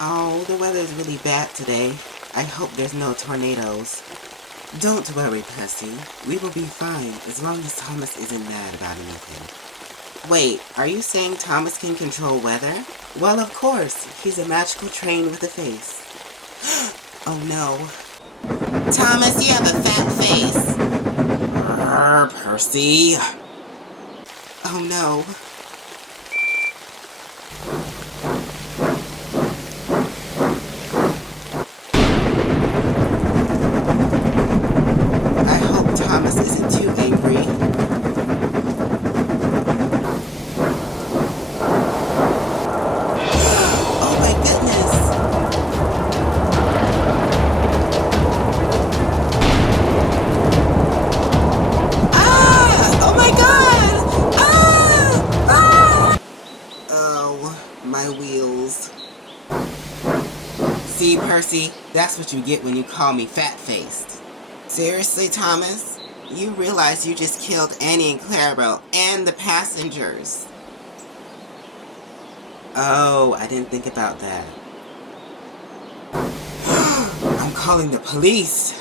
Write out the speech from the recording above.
Oh, the weather's really bad today. I hope there's no tornadoes. Don't worry, Percy. We will be fine as long as Thomas isn't mad about anything. Wait, are you saying Thomas can control weather? Well, of course. He's a magical train with a face. Oh no. Thomas, you have a fat face. Percy. Oh no. I hope Thomas isn't too angry. Oh my goodness! Ah! Oh my god! Ah! Ah! Oh, my wheels. See, Percy, that's what you get when you call me fat-faced. Seriously, Thomas? You realize you just killed Annie and Clarabelle and the passengers. Oh, I didn't think about that. I'm calling the police.